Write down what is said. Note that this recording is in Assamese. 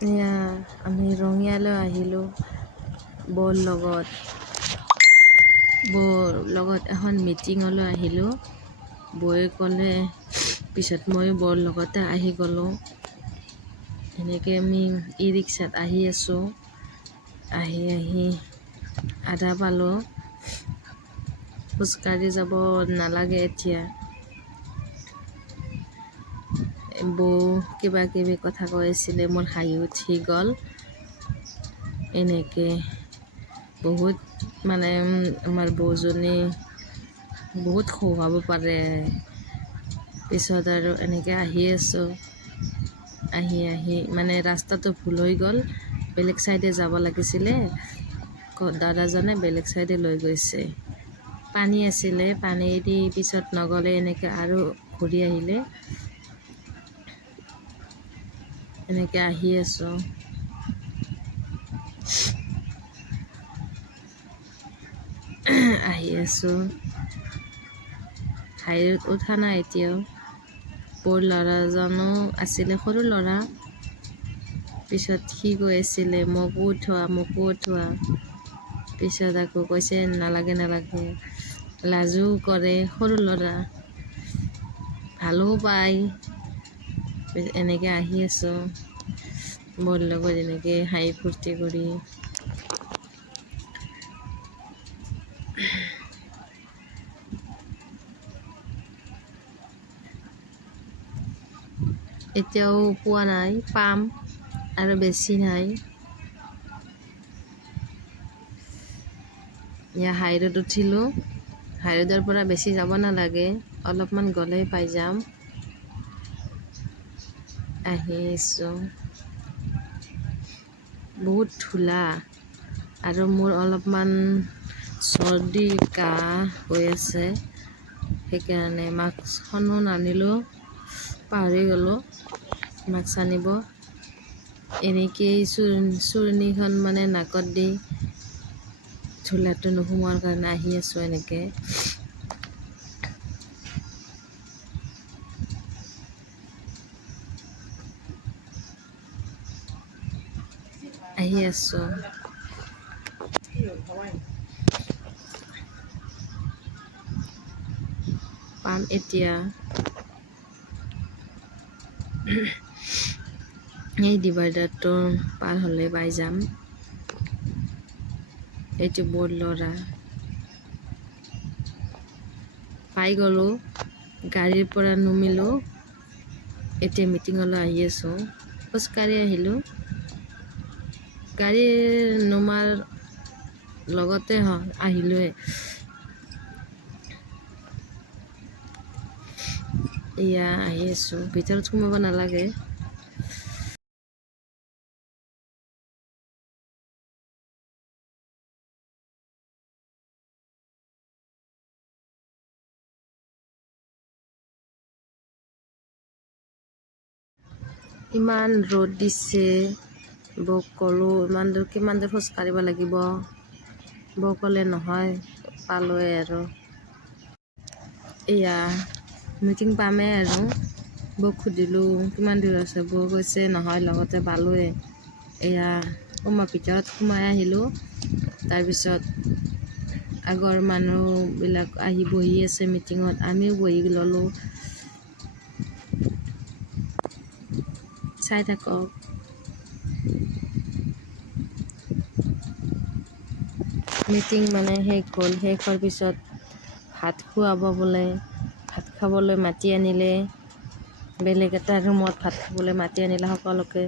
এয়া আমি ৰঙিয়ালৈ আহিলোঁ বৌৰ লগত এখন মিটিঙলৈ আহিলোঁ। বৌয়ে ক'লে পিছত মই বৌৰ লগতে আহি গ'লোঁ। এনেকৈ আমি ই ৰিক্সাত আহি আছোঁ। আহি আধা পালোঁ। খোজকাঢ়ি যাব নালাগে এতিয়া। বৌ কিবা কিবি কথা কৈ আছিলে, মোৰ হাঁহি উঠি গ'ল। এনেকৈ বহুত মানে আমাৰ বৌজনী বহুত খুৱাব পাৰে। পিছত আৰু এনেকৈ আহি আছোঁ। আহি মানে ৰাস্তাটো ভুল হৈ গ'ল, বেলেগ চাইডে যাব লাগিছিলে। দাদাজনে বেলেগ চাইডে লৈ গৈছে। পানী আছিলে, পানীদি পিছত নগ'লে এনেকৈ আৰু ঘূৰি আহিলে। এনেকৈ আহি আছোঁ। হাঁহি উঠা নাই এতিয়াও। বৌৰ ল'ৰাজনো আছিলে, সৰু ল'ৰা। পিছত সি কৈ আছিলে মোকো উঠোৱা। পিছত আকৌ কৈছে নালাগে। লাজো কৰে, সৰু ল'ৰা, ভালো পায়। এনেকৈ আহি আছোঁ বৌৰ লগত, এনেকৈ হাঁহি ফূৰ্তি কৰি। এতিয়াও পোৱা নাই, পাম আৰু বেছি নাই। এয়া হাইৰোড উঠিলোঁ। হাইৰোডৰ পৰা বেছি যাব নালাগে, অলপমান গ'লেই পাই যাম। আহি আছোঁ। বহুত ধূলা আৰু মোৰ অলপমান চৰ্দি কাহ হৈ আছে। সেইকাৰণে মাস্কখনো নানিলোঁ, পাহৰি গ'লোঁ মাস্ক আনিব। এনেকেই চুৰণিখন মানে নাকত দি ধূলাটো নোসোমোৱাৰ কাৰণে আহি আছোঁ এনেকৈ। আহি আছোঁ। পাম এতিয়া। এই ডিভাইডাৰটো পাৰ হ'লে পাই যাম। এইটো বৌৰ ল'ৰা। পাই গ'লোঁ, গাড়ীৰ পৰা নুমিলোঁ। এতিয়া মিটিঙলৈ আহি আছোঁ। খোজকাঢ়ি আহিলোঁ। গাড়ী নমাৰ লগতে আহিলোঁৱে। এয়া আহি আছোঁ, ভিতৰত সোমাব নালাগে। ইমান ৰ'দ দিছে। বৌক ক'লোঁ কিমান দূৰ খোজ কাঢ়িব লাগিব। বৌ ক'লে নহয়, পালোৱে আৰু। এয়া মিটিং পামেই আৰু। বৌক সুধিলোঁ কিমান দূৰ আছে, বৌ কৈছে নহয় লগতে পালোৱে। এয়া ভিতৰত সোমাই আহিলোঁ। তাৰপিছত আগৰ মানুহবিলাক আহি বহি আছে মিটিঙত, আমিও বহি ল'লোঁ। চাই থাকক। মিটিং মানে শেষ হ'ল। শেষ হোৱাৰ পিছত ভাত খুৱাব বোলে। ভাত খাবলৈ মাতি আনিলে, বেলেগ এটা ৰুমত ভাত খাবলৈ মাতি আনিলে সকলোকে।